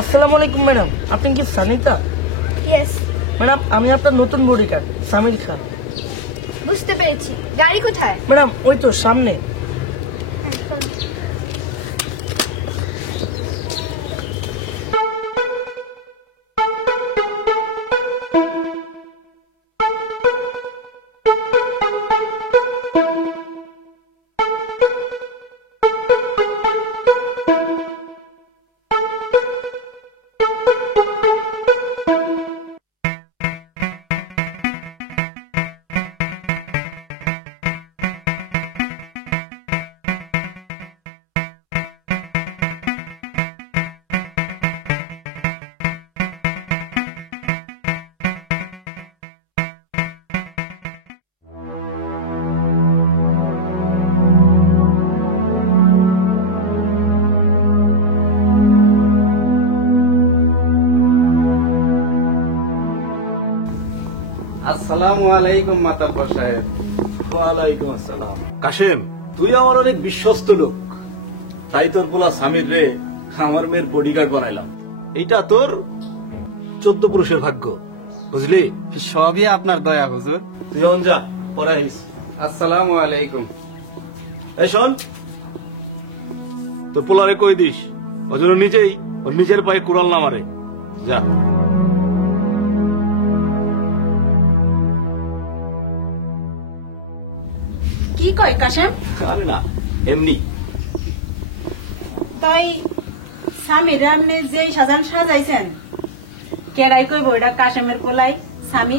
আসসালামু আলাইকুম ম্যাডাম, আপনি কি সানিতা? ইয়েস। ম্যাডাম আমি আপনার নতুন বডিগার্ড সামির খান। বুঝতে পেরেছি। গাড়ি কোথায়? ম্যাডাম ওই তো সামনে। আসসালামু আলাইকুম মাতাব্বর সাহেব। ওয়ালাইকুম আসসালাম। কাশেম, তুই আমার অনেক বিশ্বস্ত লোক, তাই তোর পোলা সামির রে আমার মেয়ের বডিগার্ড বানাইলাম। এইটা তোর 14 পুরুষের ভাগ্য, বুঝলি? সবই আপনার দয়া হুজুর। তুই এখন যা, পরে আইস। আসসালামু আলাইকুম। এই শোন, তোর পোলারে কই দিস ও যেন নিজেই ওর নিজের পায়ে কুড়াল না মারে। যা। কি কয় কাশেম? আরে না, এমনি। তাই স্বামীর আপনি যে সাজান সাজাইছেন, কেডাই কইব এটা কাশেমের পোলাই স্বামী?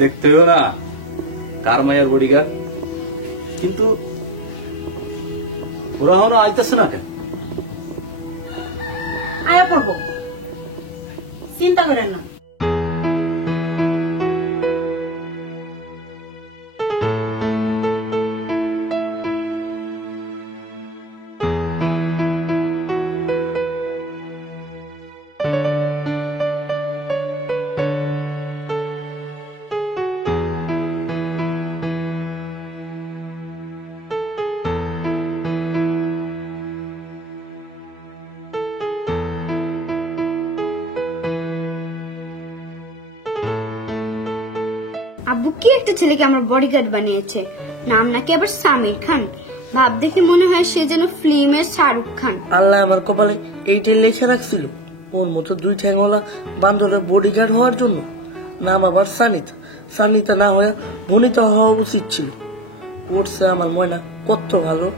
দেখতেও না কার মায়ের বডিগার্ড, কিন্তু ওরা হলো আইতেছে না কেন? আয়া পড়বো, চিন্তা করেন না। আব্বু কি একটা ছেলেকে আমার বডিগার্ড বানিয়েছে, নাম নাকি আবার সামির খান। ভাব দেখে মনে হয় সে যেন ফিল্মের শাহরুখ খান। আল্লাহ আমার কপালে এইটাই লেখা রাখছিল, ওর মতো 2 ঠ্যাংওয়ালা বান্দরের বডিগার্ড হওয়ার জন্য। নাম আবার সানিতা। সানিতা না হয়ে বনিতা হওয়া উচিত ছিল। পড়ছে আমার ময়না কত ভালো।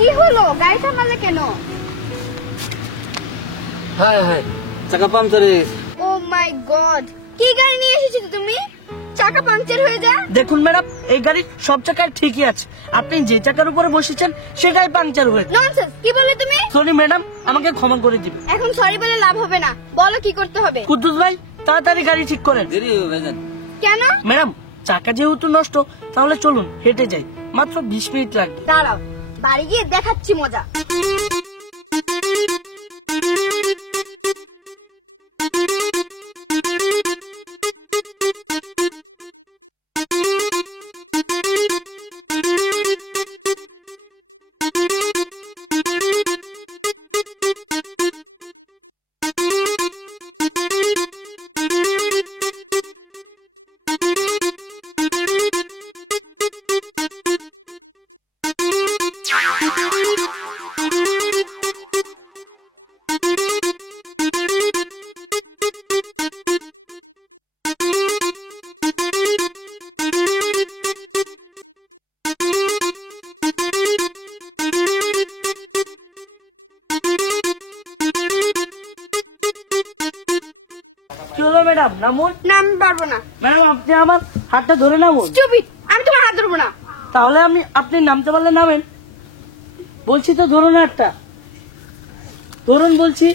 কি হলো, গাড়ি থামালে কেন? হ্যাঁ হ্যাঁ, চাকা পাংচার হয়ে গেছে। ও মাই গড, কি গাড়ি নিয়ে এসেছো তুমি? চাকা পাংচার হয়ে যায়? দেখুন ম্যাডাম, এই গাড়ির সব চাকায় ঠিকই আছে, আপনি যে চাকার উপরে বসেছেন সেটাই পাংচার হয়েছে। ননসেন্স, কি বললে তুমি? সরি ম্যাডাম, আমাকে ক্ষমা করে দিবেন। এখন সরি বলে লাভ হবে না, বলো কি করতে হবে? কুদ্দুস ভাই, তাড়াতাড়ি গাড়ি ঠিক করেন। কেন? ম্যাডাম, চাকা যেহেতু নষ্ট, তাহলে চলুন হেঁটে যাই, মাত্র 20 মিনিট লাগবে। দাঁড়াও, বাড়ি গিয়ে দেখাচ্ছি মজা। কি হলো ম্যাডাম, নামুন। না, আমি পারবো না। ম্যাডাম আপনি আমার হাতটা ধরে নামুন। স্টুপিড, আমি তোমার হাত ধরবো না। তাহলে আপনি নামতে পারলে নামেন। বলছি তো ধরুন হাতটা, ধরুন বলছি।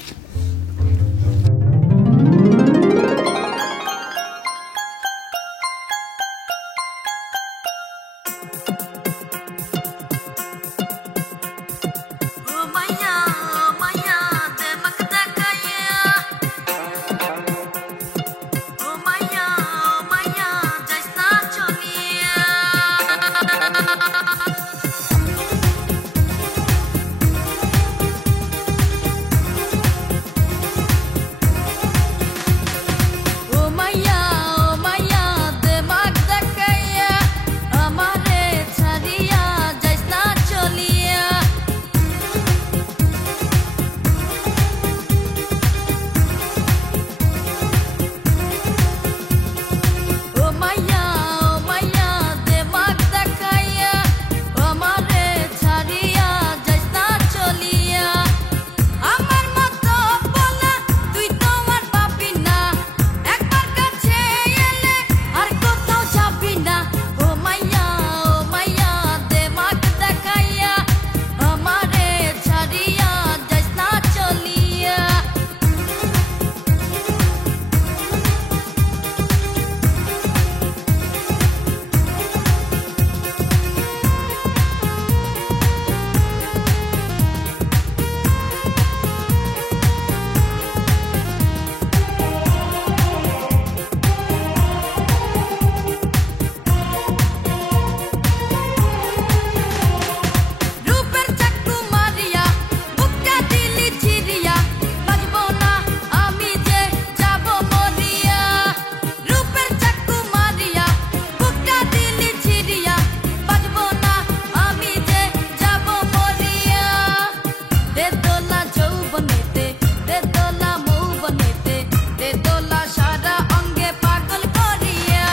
দোলা যৌবনেতে দে দোলা মৌবনেতে দে দোলা সারা অঙ্গে পাগল করিয়া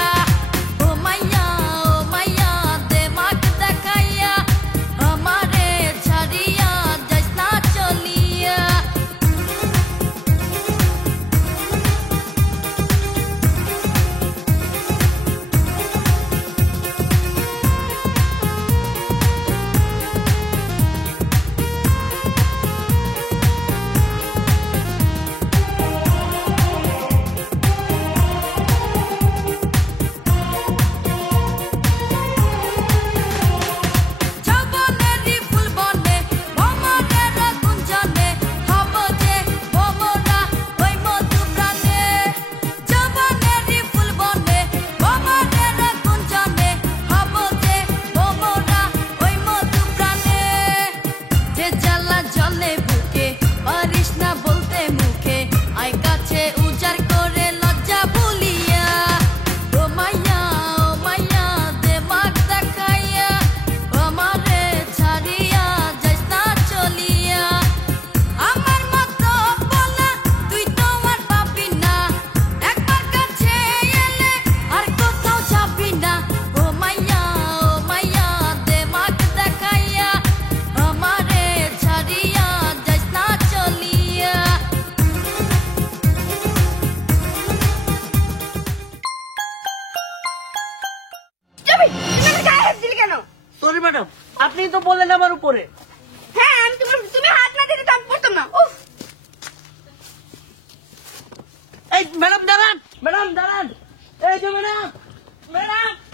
ও মাইয়া দে মাক দেখাইয়া আমারে ছাড়িয়া যাইস না চলিয়া যৌবনেরই ফুল বনে ভ্রমরের গুঞ্জনে হব যে ভ্রমরা ওই মধু প্রাণে যৌবনেরই ফুল বনে ভ্রমরের গুঞ্জনে হব যে ভ্রমরা ওই মধু প্রাণে যে জ্বালা জলে বুকে পারিস না বলতে মুখে আয় কাছে উজাড় করে লজ্জা ভুলিয়া ও মাইয়া দে মাক দেখাইয়া আমারে ছাড়িয়া যাইস না চলিয়া আমার মতো বলা তুই তো আর পাবি না একবার কাছে এলে আর কোথাও যাবি না ও মাইয়া দে মাক দেখাইয়া আমারে ছাড়িয়া যাইস না চলিয়া তুমি আমার গায়ে হাত দিলে কেন? সরি ম্যাডাম, আপনি তো বললেন আমার উপরে। হ্যাঁ, তুমি হাত না দিলে তো আমি পড়তাম না। উফ, এই ম্যাডাম দাঁড়ান, ম্যাডাম দাঁড়ান, এই যে ম্যাডাম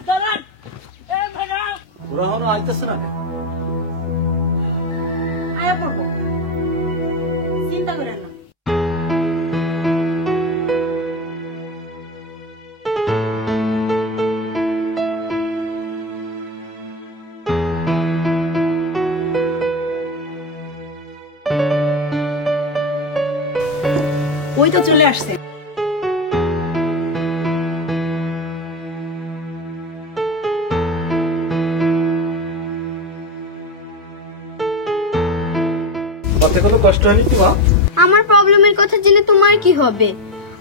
দাঁড়ান, এই ম্যাডাম ওরা এখনো আইতেছে না কেন? আয়া পড়বো, চিন্তা করেন না। ওই তো চলে আসছে। পথে কোনো কষ্ট হয়নি কি মা? আমার প্রবলেমের কথা জেনে তোমার কি হবে?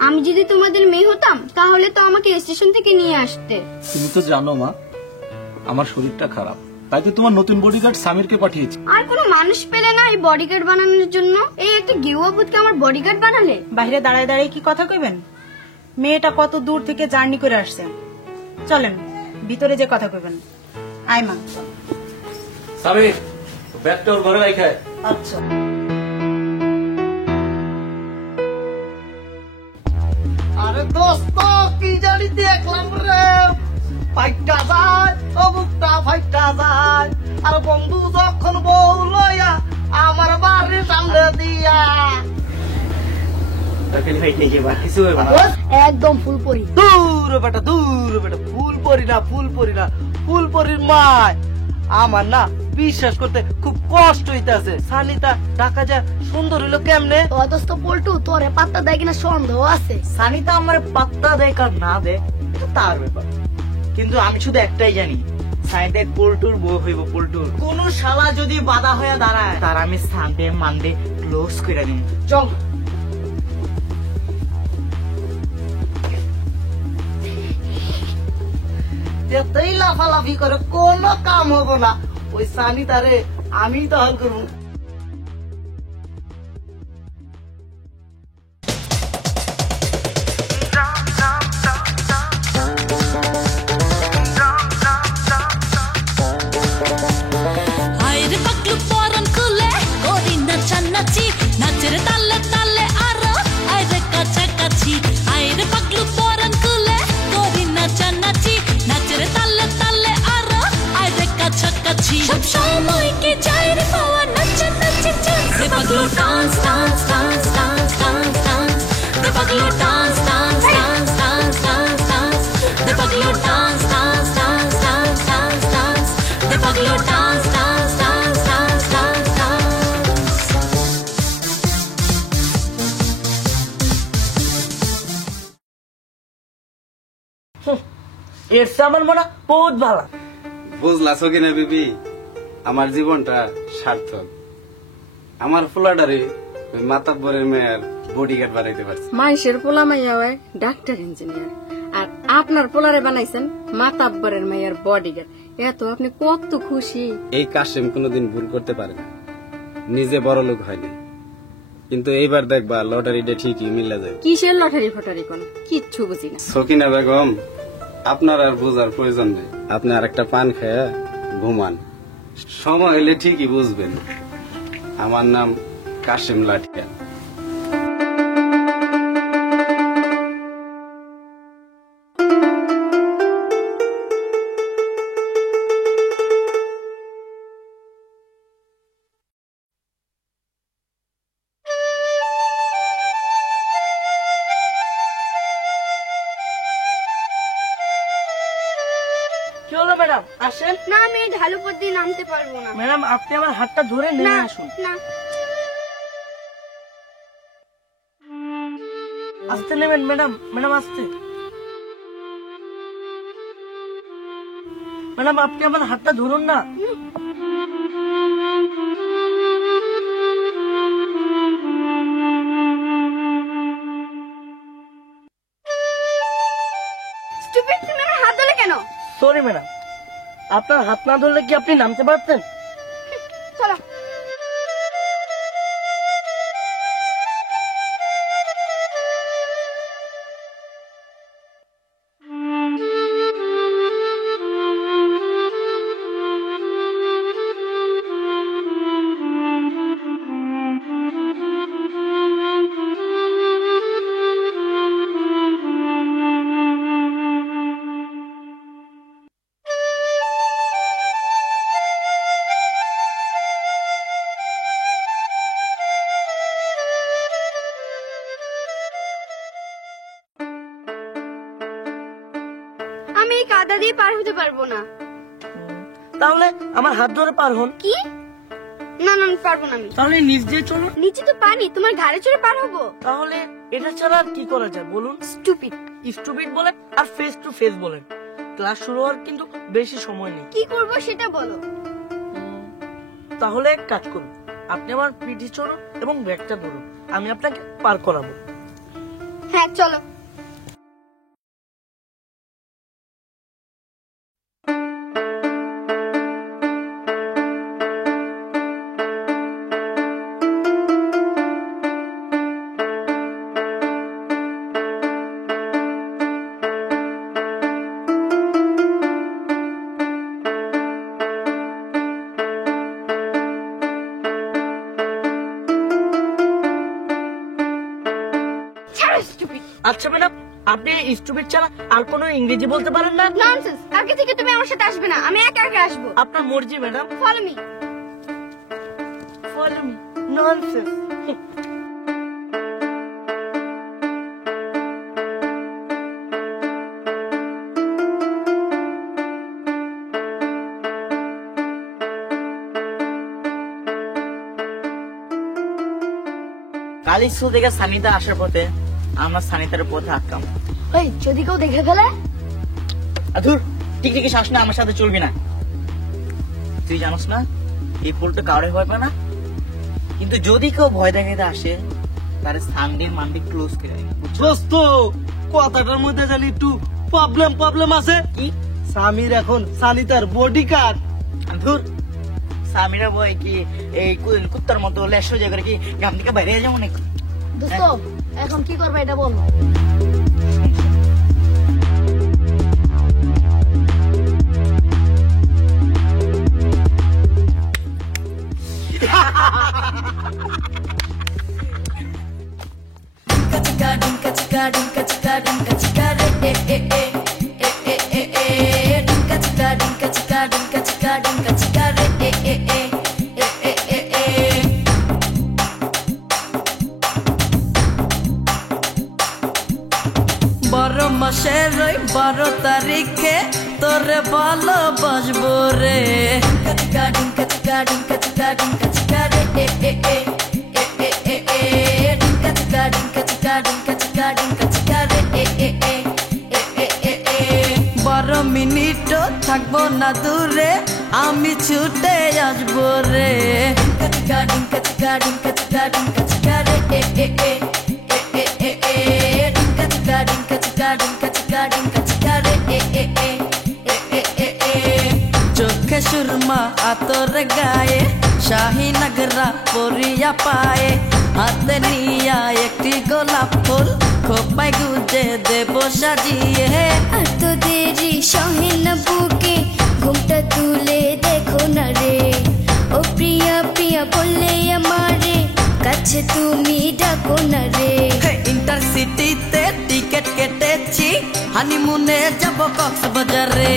আমি যদি তোমাদের মেয়ে হতাম তাহলে তো আমাকে স্টেশন থেকে নিয়ে আসতে। তুমি তো জানো মা, আমার শরীরটা খারাপ, তাই তো তোমার নতুন বডিগার্ড সামিরকে পাঠিয়েছি। আর কোনো মানুষ পেলে না এই বডিগার্ড বানানোর জন্য? এই একটা গেওয়াবুদকে আমার বডিগার্ড বানালে? বাইরে দাঁড়ায় দাঁড়িয়ে কি কথা কইবেন? মেয়েটা কত দূর থেকে জার্নি করে আসছে। চলেন ভিতরে যে কথা কইবেন। আয় মা। সামির, ব্যাগটা ওর ঘরে রাখায়। আচ্ছা। আরে দোস্ত, কি জানি দেখলাম রে, ফাইটা যায় অবুকটা ফাইটা যায়, আর বন্ধু যখন বউ লইয়া আমার বাড়ির সামনে দিয়া একদম ফুল পরি। দূর বেটা ফুল পরি না, ফুল পরির মায় আমার না বিশ্বাস করতে খুব কষ্ট হইতাছে। সানিতা ঢাকা যা সুন্দর হইলো কেমনে? অদস্ত পল্টু তোরে পাত্তা দেয় কিনা সন্দেহ আছে। সানিতা আমার পাত্তা দেয় কার না দেয় এটা তার ব্যাপার, কিন্তু আমি শুধু একটাই জানি, সানিতা পল্টুর বউ হইব। পল্টুর কোন শালা যদি বাধা হয়ে দাঁড়ায় তার আমি সানডে মানডে ক্লোজ করে দিই। চল। যেতেই লাফালাফি করে কোনো কাম হবো না, ওই সানিতারে আমি দখল করবো। আইরে পাগলু পরান খুলে করি নাচানাচি নাচের তালে তালে আরো আইরে কাছাকাছি আইরে পাগলু পরান খুলে করি নাচানাচি নাচের তালে তালে আরো আইরে কাছাকাছি সব সময় কি যায় রে পাওয়া নাচানাচি রে পাগলু dance dance dance dance dance dance রে পাগলু dance dance dance dance dance dance রে পাগলু dance dance dance dance dance dance রে পাগলু dance dance dance dance dance dance এর আমার মনে বহুত ভালো। বুঝলাছো কিনা বিবি, আমার জীবনটা সার্থক। আমার ফুলাডারে ওই মাতাব্বরের মেয়ের বডিগার্ড বানাইতে পারছি। মাইশের পোলা মাইয়া হয় ডাক্তার ইঞ্জিনিয়ার, আর আপনার পোলারে বানাইছেন মাতাব্বরের মাইয়ার বডিগার্ড। এত আপনি কত খুশি। এই কাশেম কোনোদিন ভুল করতে পারে না, নিজে বড় লোক হয়নি, কিন্তু এইবার দেখবা লটারিটা ঠিকই মিলা যায়। কিসের লটারি ফটারি কোন কিচ্ছু বুঝি না। সকিনা বেগম, আপনার আর বোঝার প্রয়োজন নেই, আপনি আর একটা পান খেয়ে ঘুমান, সময় হলে ঠিকই বুঝবেন। আমার নাম কাশেম লাঠিয়া। কি হলো ম্যাডাম, আসেন। না আমি এই ঢালু পথ দিয়ে নামতে পারবো না। ম্যাডাম আপনি আমার হাতটা ধরে না নেমে আসুন। না আস্তে নেবেন ম্যাডাম, ম্যাডাম আস্তে। ম্যাডাম আপনি আমার হাতটা ধরুন না। স্টুপিড, তুমি আমার হাত ধরে কেন? সরি ম্যাডাম, আপনার হাত না ধরলে কি আপনি নামতে পারতেন? চলো। আমি এই কাদা দিয়ে পার হতে পারবো না। তাহলে আমার হাত ধরে পার হন। কি? না না আমি পারবো না। আমি তাহলে নিচ দিয়ে চলুন। নিচে তো পানি, তোমার ঘাড়ে চড়ে পার হবো? তাহলে এটা ছাড়া আর কি করা যায় বলুন? স্টুপিড। স্টুপিড বলেন আর ফেস টু ফেস বলেন, ক্লাস শুরু হওয়ার কিন্তু বেশি সময় নেই। কি করবো সেটা বলো। তাহলে এক কাজ করুন, আপনি আমার পিঠে চড়ুন এবং ব্যাগটা ধরুন, আমি আপনাকে পার করাবো। হ্যাঁ চলো। আচ্ছা ম্যাডাম, আপনি স্টুপিড ছাড়া আর কোনো ইংরেজি বলতে পারেন না? ননসেন্স, আগে থেকে তুমি আমার সাথে আসবে না, আমি একা একা আসবো। আপনার মর্জি madam. Follow me. Follow me? Nonsense. কাল স্কুল থেকে সানিতা আসার পথে আমরা সানিতার পথে আটকাম। ওই যদি কেউ দেখে ফেলে? ধুর, টিকটিকি শ্বাস না, আমার সাথে চলবি না। তুই জানোস না এই পুলটা কাউরে ভয় পায় না, কিন্তু যদি কেউ ভয় দেখাইতে আসে তার সানডে মানডে ক্লোজ করে দেয়। দোস্ত, কথাটার মধ্যে জানি একটু প্রবলেম আছে। কি? সামির এখন সানিতার বডিগার্ড। ধুর, সামিরা ভয় কি এই কুত্তার মতো লেশ হয়ে যায় কি গ্রাম থেকে বাইরে যাবো নাকি? দোস্ত এখন কি করবে এটা বল। বারো মাসের ওই 12 তারিখে তোরে ভালোবাসবো রে। বারো মিনিটও থাকবো না দূরে, আমি ছুটে আসবো রে। চোখে সুরমা আতর গায়ে শাহী নগরা পরিয়া পায়ে হাতে নিয়া একটি গোলাপ ফুল খোপায় গুজে দেব সাজিয়ে আর তো দেরি সহে না বুকে ঘুমটা তুলে দেখো না রে ও প্রিয়া প্রিয়া বললে আমারে কাছে তুমি ডাকো না রে ইন্টারসিটিতে টিকিট কেটেছি হানিমুনে যাব কক্সবাজারে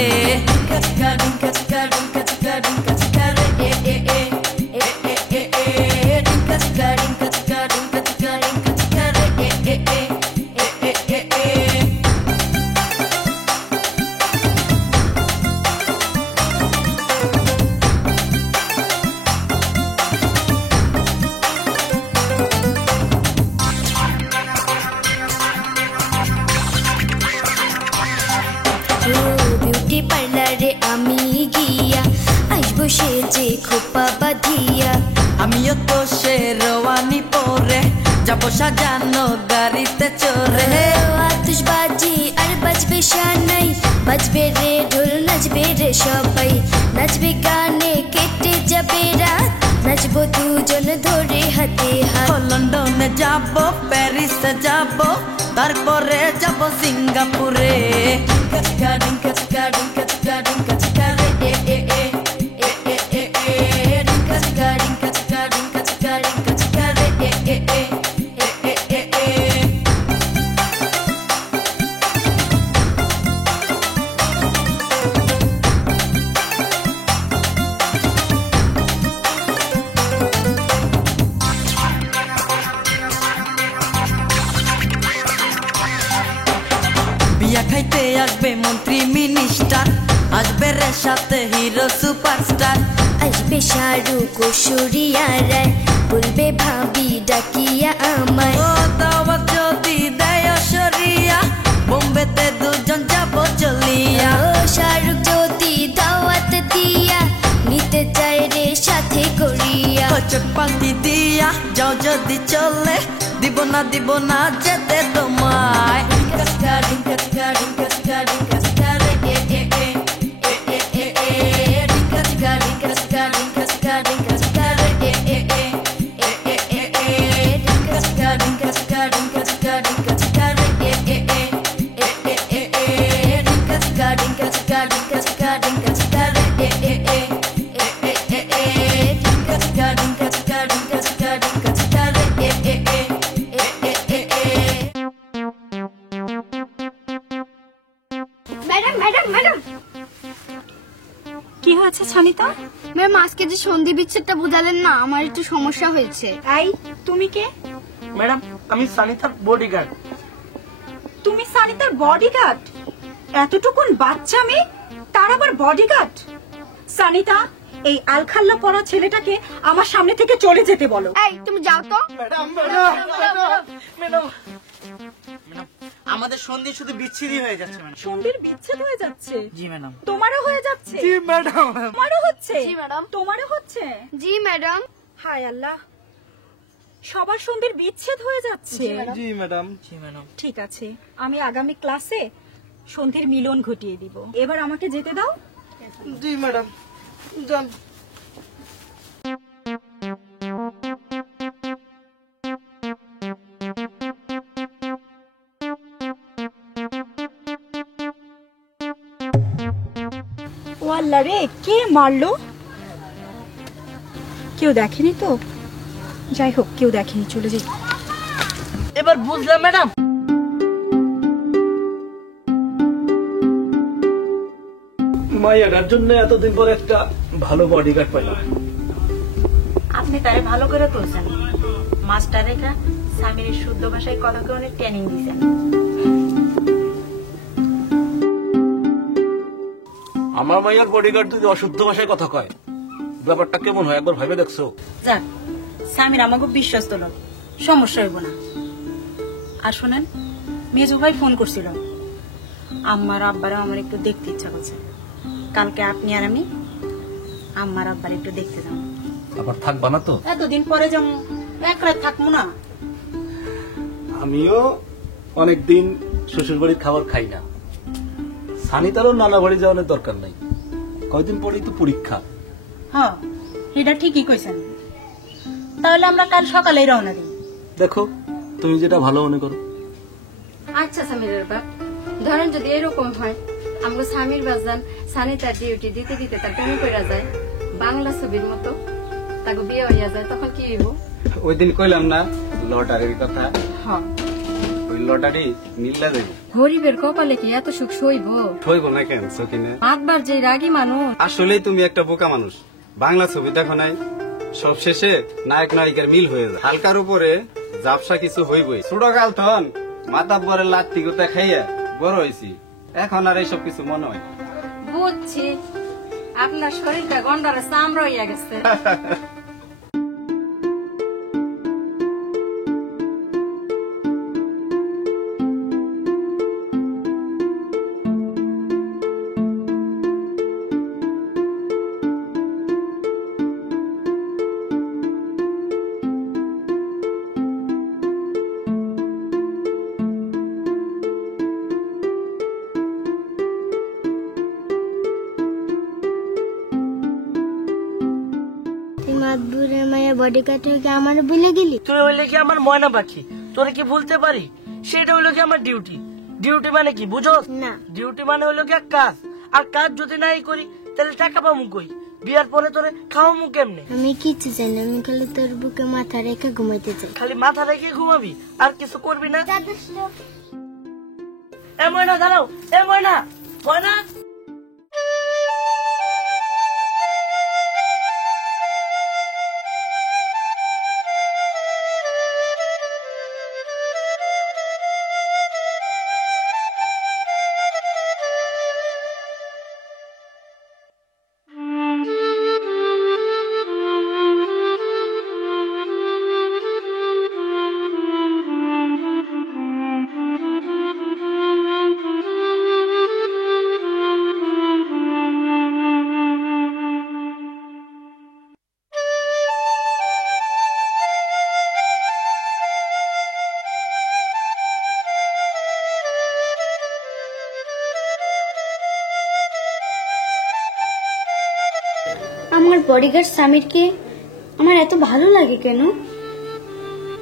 বিউটি পার্লারে আমি গিয়া আসবো সেজে খোপা বাঁধিয়া আমিও তো শেরওয়ানি পরে যাব সাজানো গাড়িতে চড়ে আতশবাজি আর বাজবে শানাই বাজবে রে ঢোল নাচবে রে সবাই নাচবে গানে কেটে যাবে রাত নাচবো দুজন ধরে হাতে হাত লন্ডনে যাব প্যারিসে যাব তারপরে যাব সিঙ্গাপুরে বিয়া খাইতে আসবে মন্ত্রী মিনিস্টার আসবে রে সাথে হিরো সুপারস্টার আসবে শাহরুখ ও সুরিয়া রায় বলবে ভাবি ডাকিয়া আমায় ও দাওয়াত যদি দেয় সরিয়া বোম্বেতে দুজন যাব চলিয়া ও শাহরুখ যদি দাওয়াত দিয়া নিতে চায় রে সাথে করিয়া চোখ পাল্টি দিয়া যাও যদি চলে দিব না যেতে তোমায় ম্যাডাম ম্যাডাম ম্যাডাম কি হয়েছে ছানিতা? ম্যাম আজকে যে সন্ধি বিচ্ছেদটা বুঝালেন না আমার একটু সমস্যা হয়েছে। এই তুমি কে? ম্যাডাম আমি সানিতার বডিগার্ড। তুমি সানিতার বডিগার্ড? এতটুকুন বাচ্চা মেয়ে তার আবার বডিগার্ড? সানিতা, এই আলখাল্লা পরা ছেলেটাকে আমার সামনে থেকে চলে যেতে বলো। এই তুমি যাও তো। ম্যাডাম আমাদের সন্ধি শুধু বিচ্ছিরি হয়ে যাচ্ছে ম্যাডাম। সন্ধির বিচ্ছেদ হয়ে যাচ্ছে? জি ম্যাডাম। তোমারও হয়ে যাচ্ছে? জি ম্যাডাম। তোমারও হচ্ছে? জি ম্যাডাম। তোমারও হচ্ছে? জি ম্যাডাম। হায় আল্লাহ, সবার সন্ধির বিচ্ছেদ হয়ে যাচ্ছে। জি ম্যাডাম। জি ম্যাডাম। ঠিক আছে, আমি আগামী ক্লাসে সন্ধির মিলন ঘটিয়ে দিব। এবার আমাকে যেতে দাও। জি ম্যাডাম যান। ও আল্লাহ রে, কে মারলো? কেউ দেখেনি তো? যাই হোক, কেউ দেখেনি, চলে যাই। এবার বুঝলাম ম্যাডাম। মাইয়াটার জন্য এতদিন পর একটা ভালো বডিগার্ড পাইলাম। আপনি তারে ভালো করে তুলছেন। মাস্টার রেখা স্বামীর শুদ্ধ ভাষায় কথা অনেক ট্রেনিং দিয়েছেন। আমার মাইয়ার বডিগার্ড যদি অশুদ্ধ ভাষায় কথা কয়, ব্যাপারটা কেমন হয় একবার ভাবে দেখছো? যাক, স্বামীর আমাকে বিশ্বস্ত লোক, সমস্যা হইব না। আর শোনেন, মেজু ভাই ফোন করছিল, আম্মার আব্বারা আমার একটু দেখতে ইচ্ছা করছে। কালকে আপনি আর আমি আম্মার আব্বার একটু দেখতে যাব। আবার থাকবা না তো? এতদিন পরে যেমন এক রাত থাকবো না। আমিও অনেকদিন শ্বশুর বাড়ির খাবার খাই না। সানিতারও নানা বাড়ি যাওয়ার দরকার নাই, কয়দিন পরেই তো পরীক্ষা। হ্যাঁ, এটা ঠিকই কইছেন। তাহলে আমরা কাল সকালেই রওনা দিই। দেখো তুমি যেটা ভালো মনে করো। আচ্ছা সামিরের বাপ, ধরেন যদি এরকম হয় আমগো স্বামীর বাজান সানি তার ডিউটি দিতে দিতে তার প্রেমে পড়া যায়, বাংলা ছবির মতো তাকে বিয়ে হইয়া যায়, তখন কি হইব? ওই দিন কইলাম না লটারির কথা, হ্যাঁ, ওই লটারি মিল্লা যাইব। গরিবের কপালে কি এত সুখ সইব? হইব না কেন সকিনা? একবার যে রাগী মানুষ। আসলেই তুমি একটা বোকা মানুষ। বাংলা ছবি দেখো নাই, সব শেষে নায়ক নায়িকার মিল হয়ে যায়। হালকার উপরে জাপসা কিছু হইবই। ছোটকাল তখন মাথা পরে লাত্তি গোতা খাইয়া বড় হয়েছি, এখন আর এইসব কিছু মনে হয় না। বুঝছি, আপনার শরীরটা গন্ডারে চামড়া হইয়া গেছে। বডিগার্ড হয়ে আমার ভুলে গেলি? তুই হইলে কি আমার ময়না পাখি, তোরে কি ভুলতে পারি? সেটা হইলো কি আমার ডিউটি। ডিউটি মানে কি বুঝোস? না। ডিউটি মানে হইলো কি কাজ, আর কাজ যদি নাই করি তাহলে টাকা পাবো কই? বিয়ার পরে তোরে খাওয়ামু কেমনে? আমি কিছু জানি, আমি খালি তোর বুকে মাথা রেখে ঘুমাইতে চাই। খালি মাথা রেখে ঘুমাবি আর কিছু করবি না? এ ময়না দাঁড়াও, এ ময়না, ময়না। আমার বডিগার্ড সামিরকে আমার এত ভালো লাগে কেন?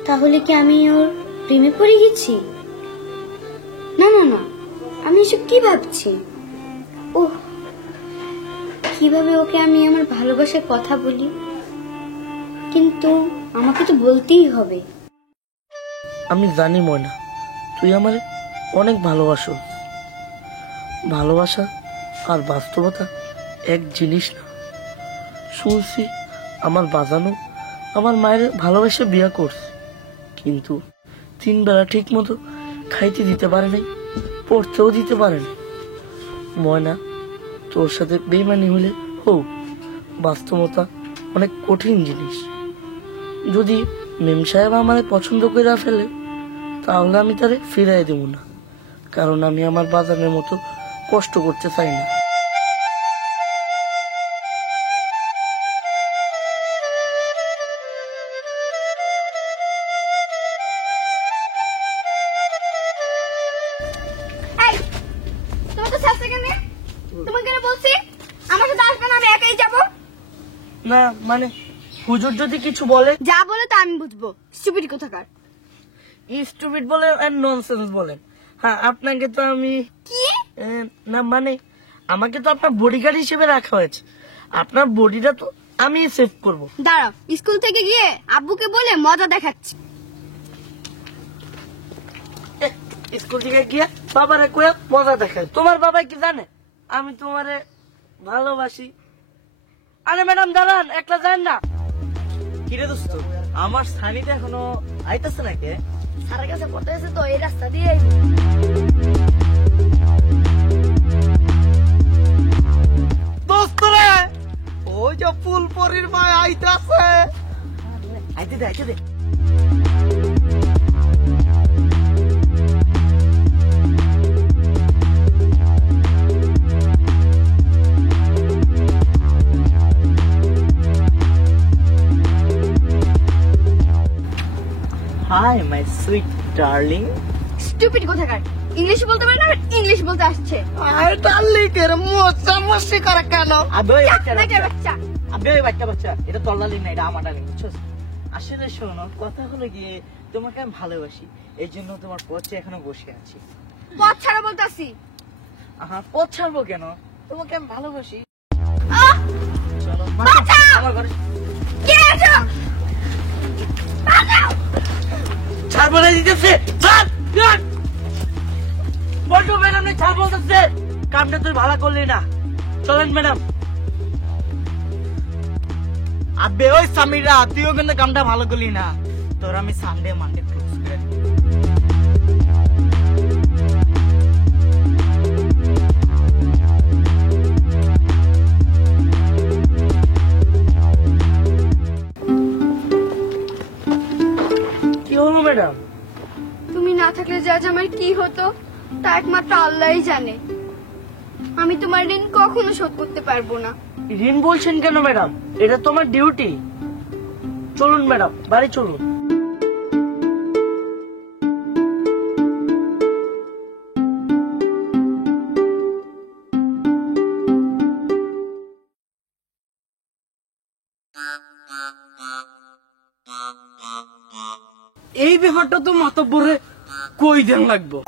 তাহলে কি আমি ওর প্রেমে পড়ে গেছি? না না না, আমি এসব কি ভাবছি? ওহ, কিভাবে ওকে আমি আমার ভালোবাসার কথা বলি? কিন্তু আমাকে তো বলতেই হবে। আমি জানি ময়না, তুই আমার অনেক ভালোবাসো। ভালোবাসা আর বাস্তবতা এক জিনিস না। শুনছি আমার বাজানো আমার মায়ের ভালোবেসে বিয়ে করছে, কিন্তু 3 বেলা ঠিক মতো খাইতে দিতে পারে নাই, পড়তেও দিতে পারে নাই। ময়না, তোর সাথে বেইমানি হলে হোক, বাস্তবতা অনেক কঠিন জিনিস। যদি মেম সাহেব আমার পছন্দ করে ফেলে তাহলে আমি তারে ফিরাই দেব না, কারণ আমি আমার বাজানের মতো কষ্ট করতে চাই না। না মানে হুজুর যদি কিছু বলে, যা বলে তা আমি বুঝবো। স্টুপিড কোথাকার। স্টুপিড বলেন আর ননসেন্স বলেন। হ্যাঁ, আপনাকে তো আমি কি না মানে আমাকে তো আপনার বডিগার্ড হিসেবে রাখা হয়েছে। আপনার বডিটা তো আমি সেভ করব। দাঁড়াও, স্কুল থেকে গিয়ে আব্বুকে বলে মজা দেখাচ্ছি। স্কুল থেকে গিয়ে বাবারে কয়ে মজা দেখায়? তোমার বাবা কি জানে আমি তোমারে ভালোবাসি? আরে ম্যাডাম দাঁড়ান, একলা যান না। কিরে দোস্ত, আমার সানিটা এখনো আইতাছে না কে? স্যারের কাছে পড়তে এসে তো এই রাস্তা দিয়ে। দোস্ত রে, ওই যে ফুলপরির মা আইতাছে। আইতে দে, আইতে দে। Hi my sweet darling. Stupid কোথাকার, ইংলিশ বলতে পারে না, ইংলিশ বলতে আসছে। আরে ডার্লিং এর মোচা মস্তি করে কেন? আবে বাচ্চা বাচ্চা, এটা তোর ডার্লিং না, এটা আমার ডার্লিং, বুঝছস? আসলে শোনো, কথা হলো গিয়ে তোমাকে আমি ভালোবাসি, এই জন্য তোমার পথে এখনো বসে আছি। পথ ছাড়া বলতাছি। পথ ছাড়বো কেন? তোমাকে আমি ভালোবাসি। চলো আমার ঘরে। ছাড়বো না দিতেছে, বলতো ম্যাডাম ছাড় বলতেছে। কামটা তুই ভালো করলি না, চলেন ম্যাডাম। আবে ওই সামিরা, তুইও কিন্তু কামটা ভালো করলি না, তোর আমি সানডে মানডে ক্লোজ করে দিই। কি হলো ম্যাডাম? তুমি না থাকলে যে আজ আমার কি হতো তা একমাত্র আল্লাহই জানে। আমি তোমার ঋণ কখনো শোধ করতে পারবো না। ঋণ বলছেন কেন ম্যাডাম? এটা তোমার ডিউটি। চলুন ম্যাডাম, বাড়ি চলুন। এই ব্যাপারটা তো মাতব্বরে কই দেন লাগবো।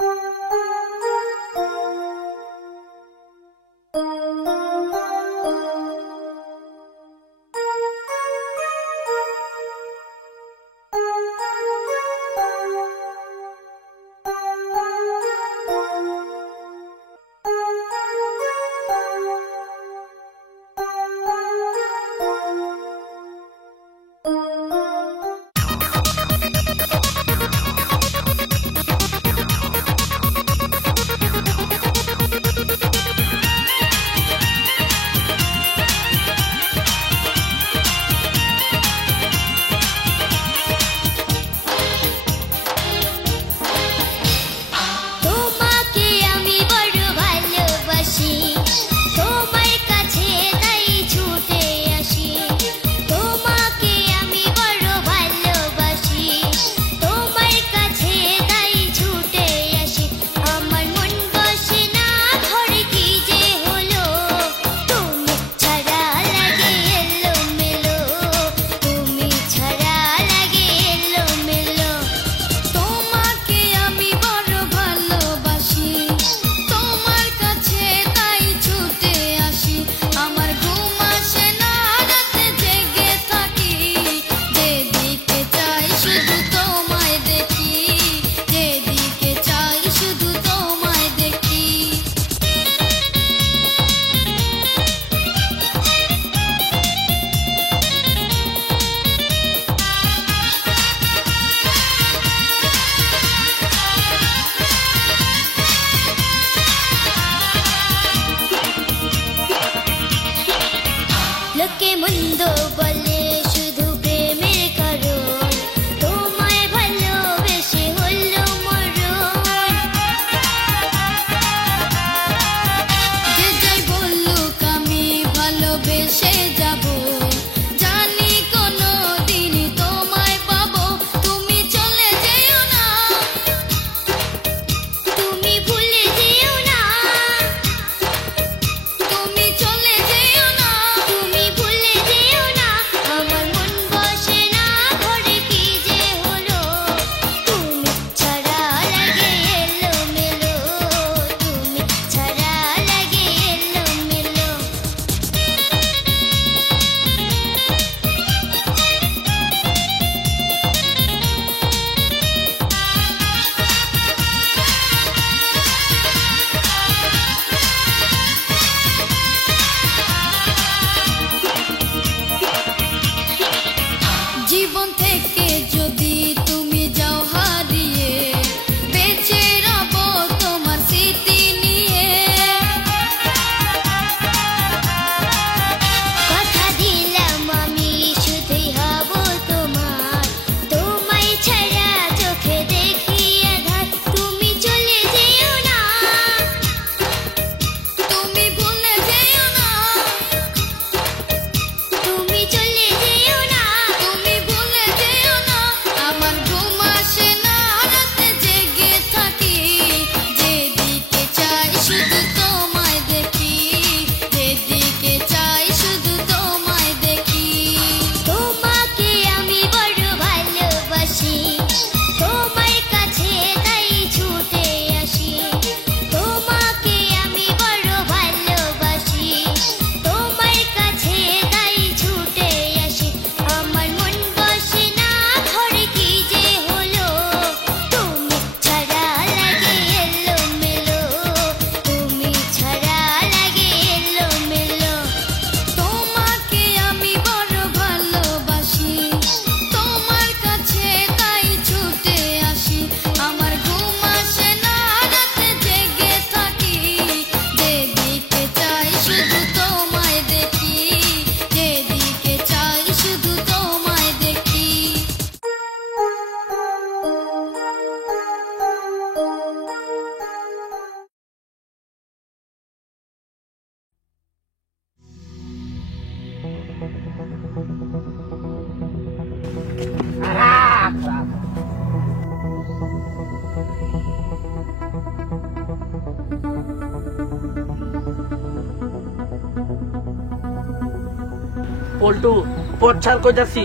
পল্টু পচ্ছার কইতাছি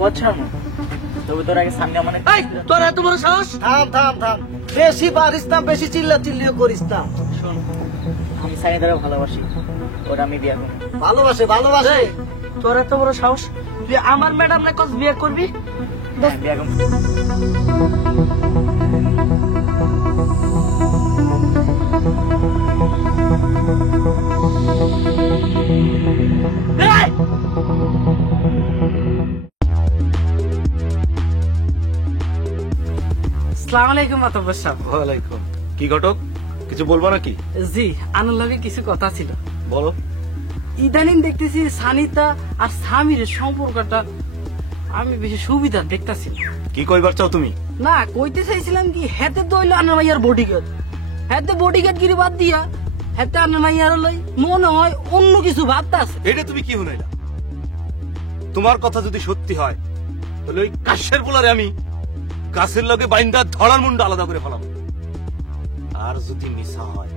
পছাম তবে তোর আগে সামনে মানে এই তোর এত বড় সাহস! থাম থাম থাম, বেশি পারিস না, বেশি চিল্লা চিল্লিও করিস না। শোন, আমি সানিদারে ভালোবাসি, ওরা আমি বিয়ে করব। ভালোবাসে ভালোবাসে? তোর এত বড় সাহস, তুই আমার ম্যাডাম না কস বিয়ে করবি? বিয়ে করব। আসসালামু আলাইকুম মাতব্বর সাহেব। ওয়ালাইকুম। কি ঘটক, কিছু বলবো নাকি? জি, আনার লগে কিছু কথা ছিল। বলো। ইদানিং দেখতেছি সানিতা আর সামির সম্পর্কটা আমি বেশি সুবিধা দেখতেছি। কি কইবার চাও তুমি? না, কইতে চাইছিলাম কি, হেতে দইল আনার মাইয়ার বডিগার্ড, হেতে বডিগার্ড গিরি বাদ দিয়া হেতে আনার মাইয়ার লই মনে হয় অন্য কিছু ভাবতে আছে। এটা তুমি কি শুনাইলা? তোমার কথা যদি সত্যি হয় তাহলে ওই কাশের বলারে আমি গাছের লগে বাইন্দা ধরার মুন্ডা আলাদা করে ফেলাম। আর যদি মিশা হয়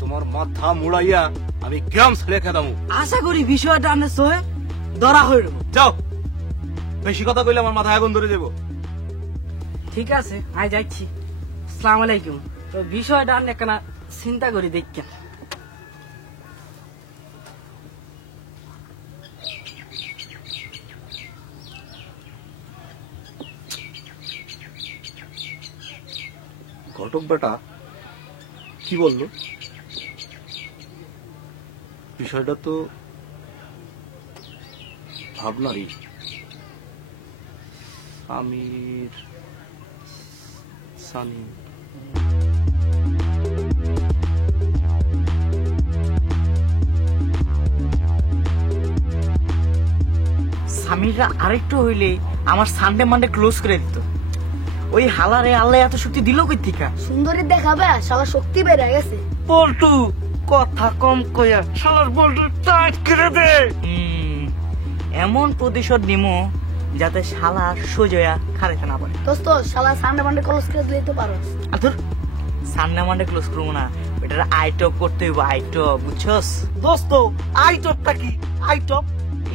তোমার মাথা মুড়াইয়া আমি গ্রাম ছেড়ে খেদামু। আশা করি বিষয়টা আনে সহে ধরা হইল। যাও, বেশি কথা কইলে আমার মাথা আগুন ধরে দেবো। ঠিক আছে, আই যাচ্ছি। আসসালামু আলাইকুম। তো বিষয়টা আনে কেন চিন্তা করি দেখি। ঘটক বেটা কি বললো? বিষয়টা তো ভাবনারই। আমির সানি সামিররা আরেকটু হইলে আমার সানডে মানডে ক্লোজ করে দিত। ওই হালারে আল্লাহ এত শক্তি দিল কই থেকে? সুন্দরী দেখাবে, শালা শক্তি বেড়ে গেছে। পল্টু কথা কম কইয়া শালার পল্টু টাইট করে দে। এমন প্রতিশোধ নিমো যাতে শালা সোজয়া খারাইতে না পারে। দোস্ত, শালা সানডে মানডে ক্লোজ করে দিলে তো পারো। আর তোর সানডে মানডে ক্লোজ করবো না, এটার আইটপ করতে হইব। আইটপ বুঝছস? দোস্ত, আইটপটা কি? আইটপ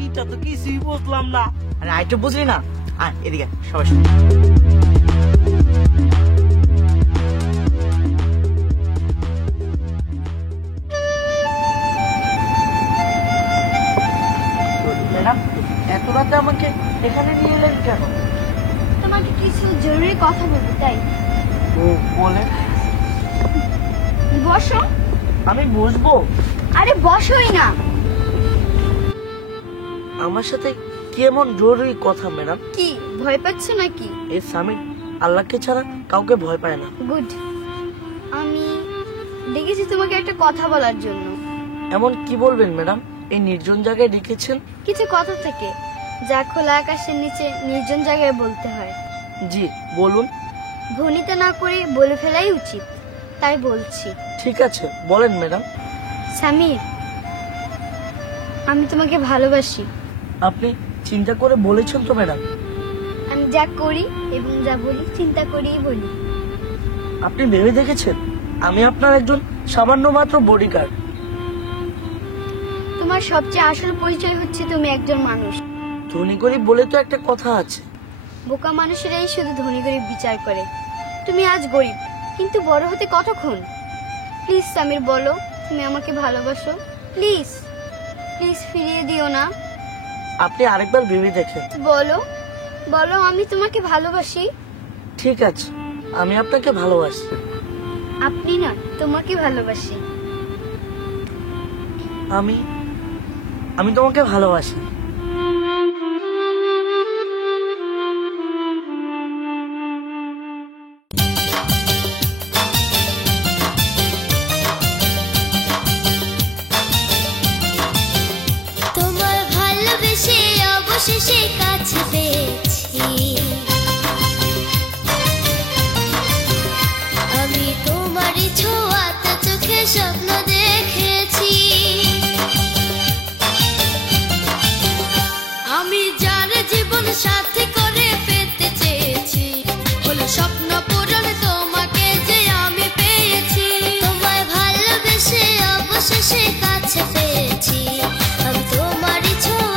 এইটা তো কিছুই বুঝলাম না। আরে আইটপ বুঝলি না? আয় এদিকে সবাই। ম্যাডাম, এত রাতে আমাকে এখানে নিয়ে এলেন কেন? তোমাকে কিছু জরুরি কথা বলবো, তাই। ও বলে। বসো। আমি বসবো? আরে বসোই না। আমার সাথে কেমন জরুরি কথা ম্যাডাম? কি ভয় পাচ্ছ নাকি? এই সামির আল্লাহকে ছাড়া কাউকে ভয় পায় না। গুড। আমি ডেকেছি তোমাকে একটা কথা বলার জন্য। এমন কি বলবেন ম্যাডাম? এই নির্জন জায়গায় ডেকেছেন? কিছু কথা থেকে যা খোলা আকাশের নিচে নির্জন জায়গায় বলতে হয়। জি বলুন। ভনিতা না করে বলে ফেলাই উচিত, তাই বলছি। ঠিক আছে, বলেন ম্যাডাম। সামির, আমি তোমাকে ভালোবাসি। আপনি চিন্তা করে বলেছেন তো ম্যাডাম? আমি যা করি এবং যা বলি চিন্তা করেই বলি। আপনি ভেবে দেখেছেন আমি আপনার একজন সামান্য মাত্র বডিগার্ড? তোমার সবচেয়ে আসল পরিচয় হচ্ছে তুমি একজন মানুষ। ধনী গরিব বলে তো একটা কথা আছে। বোকা মানুষেরাই শুধু ধনী গরিব বিচার করে। তুমি আজ গরিব, কিন্তু বড় হতে কতক্ষণ? প্লিজ সামির, বলো তুমি আমাকে ভালোবাসো। প্লিজ প্লিজ ফিরিয়ে দিও না। আপনি আরেকবার ভেবে দেখেন। বলো বলো, আমি তোমাকে ভালোবাসি। ঠিক আছে, আমি আপনাকে ভালোবাসি। আপনি না, তোমাকে ভালোবাসি। আমি তোমাকে ভালোবাসি। তোমার ভালোবেসে অবশেষে কাছে পেয়েছি আমি। তোমারই ছোঁয়াতে চোখে স্বপ্ন দেখেছি আমি, যার জীবন সাথী করে পেতে চেয়েছি। হলো স্বপ্ন পূরণ তোমাকে যে আমি পেয়েছি। তোমায় ভালোবেসে অবশেষে কাছে পেয়েছি আমি। তোমারই ছোঁয়া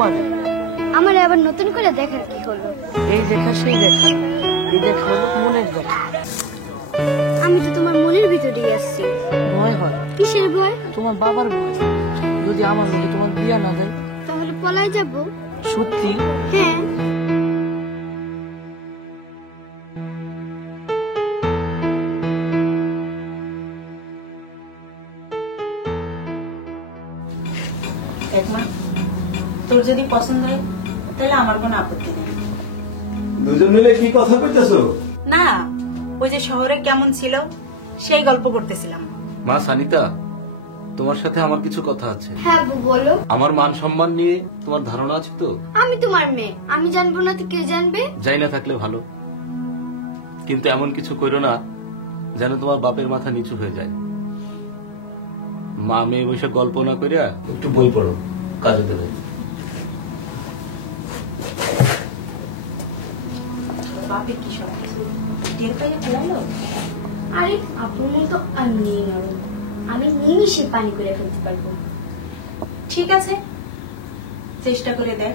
তোমারে। আমার আবার নতুন করে দেখার কি হলো? এই দেখা সেই দেখা, এই দেখা হলো মনের দেখা। আমি তো তোমার মনের ভিতরেই আসছি। ভয় হয়? কিসের ভয়? তোমার বাবার ভয়। যদি আমার মধ্যে তোমার বিয়া না দেয় তাহলে পলায় যাব। সত্যি? হ্যাঁ। দেখ মা, তোর যদি পছন্দ হয় তাহলে আমার কোনো আপত্তি নেই। দুজন মিলে কি কথা কইতেছো? না, ওই যে শহরে কেমন ছিল সেই গল্প করতেছিলাম। মা সানিতা, তোমার সাথে আমার কিছু কথা আছে। হ্যাঁ বলো। আমার মান সম্মান নিয়ে তোমার ধারণা আছে তো? আমি তোমার মেয়ে, আমি জানবো না তো কে জানবে? যাই না থাকলে ভালো, কিন্তু এমন কিছু করো না যেন তোমার বাপের মাথা নিচু হয়ে যায়। মা মেয়ে বসে গল্প না করিয়া একটু বই পড়ো, কাজে দেবে। বাপে কি সব টের পাইয়া ফেলালো? আরে আপনি তো আমি নরম, আমি নিমিষে পানি করে ফেলতে পারবো। ঠিক আছে, চেষ্টা করে দেখ।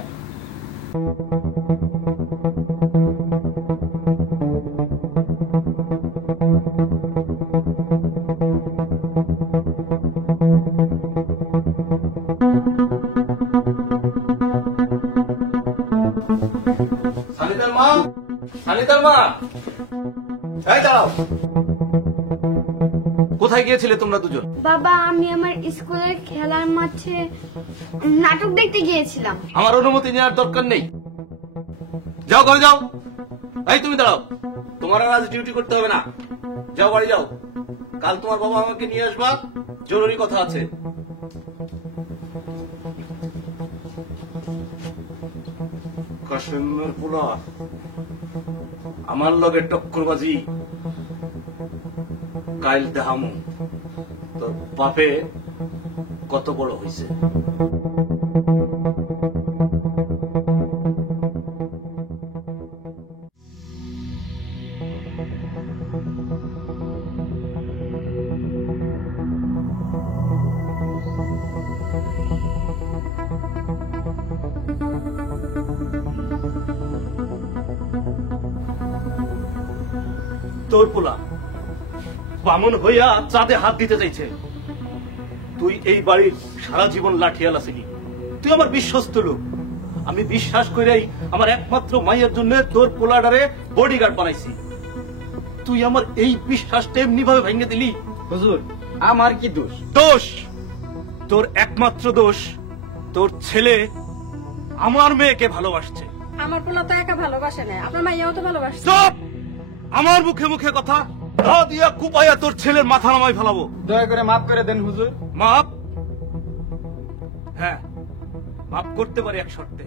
সানিতার মা, সানিতার মা, এই দাঁড়াও। কোথায় গিয়েছিলে তোমরা দুজন? বাবা, আমি আমার স্কুলের খেলার মাঠে নাটক দেখতে গিয়েছিলাম। আমার অনুমতি নেওয়ার দরকার নেই, যাও ঘরে যাও। এই তুমি দাঁড়াও, তোমার আর আজ ডিউটি করতে হবে না, যাও বাড়ি যাও। কাল তোমার বাবা আমাকে নিয়ে আসবা, জরুরি কথা আছে। কাশেমের পোলা আমার লগে টক্করবাজি কাইল দেহামু, তোর বাপে কত বড় হইছে। তোর পোলা বামন হইয়া চাঁদে হাত দিতে চাইছে। তুই এই বাড়ির সারা জীবন লাঠিয়াল আসিনি, তুই আমার বিশ্বস্ত লোক। আমি বিশ্বাস করেই আমার একমাত্র মায়ের জন্য তোর পোলাডারে বডিগার্ড বানাইছি। তুই আমার এই বিশ্বাসটা এমনি ভাবে ভেঙে দিলি। হুজুর, আমার কি দোষ? দোষ তোর একমাত্র দোষ, তোর ছেলে আমার মেয়েকে ভালোবাসছে। আমার পোলা তো একা ভালোবাসে না, আপনার মাইয়াও তো ভালোবাসে। চুপ! আমার মুখে মুখে কথা না দিয়া কুপাইয়া তোর ছেলের মাথা নামাই ফেলাবো। দয়া করে মাফ করে দেন হুজুর। মাপ? হ্যাঁ, মাপ করতে পারি এক শর্তে।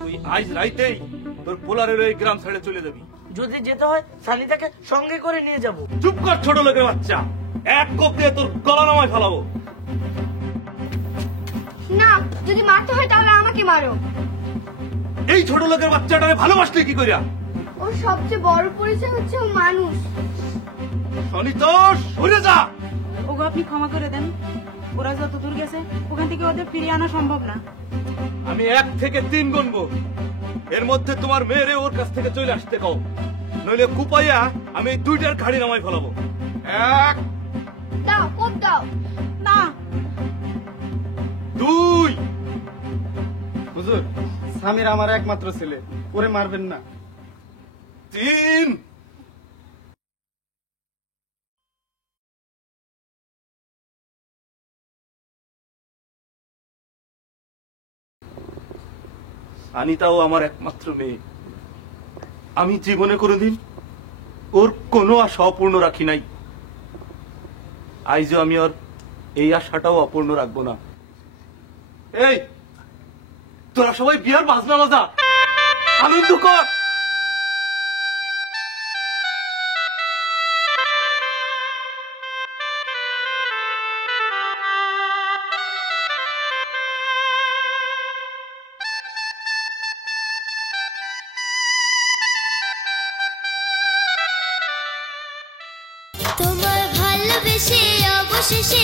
তুই আজ রাইতেই তোর পোলারের এই গ্রাম ছেড়ে চলে যাবি। যদি যেতে হয় সানিতাকে সঙ্গে করে নিয়ে যাব। চুপ কর ছোট লোকের বাচ্চা, এক কোপ দিয়ে তোর গলা নামাই ফেলাবো। না, যদি মারতে হয় তাহলে আমাকে মারো। এই ছোট লোকের বাচ্চাটাকে ভালোবাসলে কি করিয়া? ওর সবচেয়ে বড় পরিচয় হচ্ছে ও মানুষ। সনিতোষ, সরে যা। ওগো আপনি ক্ষমা করে দেন, ওরা যত দূর গেছে ওখান থেকে ওদের ফিরিয়ে আনা সম্ভব না। আমি 1 থেকে 3 গুনবো, এর মধ্যে তোমার মেয়েরে ওর কাছ থেকে চলে আসতে কও, নইলে কুপাইয়া আমি এই দুইটার ঘাড়ি নামাই ফেলাবো। 1, দাও, কোপ দাও। না 2, হুজুর, সামির আমার একমাত্র ছেলে, ওরে মারবেন না। 3। আনিতাও আমার একমাত্র মেয়ে, আমি জীবনে কোনোদিন ওর কোনো আশা অপূর্ণ রাখি নাই। আইজও আমি ওর এই আশাটাও অপূর্ণ রাখবো না। এই তোরা সবাই বিয়ার বাজনা বাজা, আনন্দ কর। তোমার ভালোবেসে অবশেষে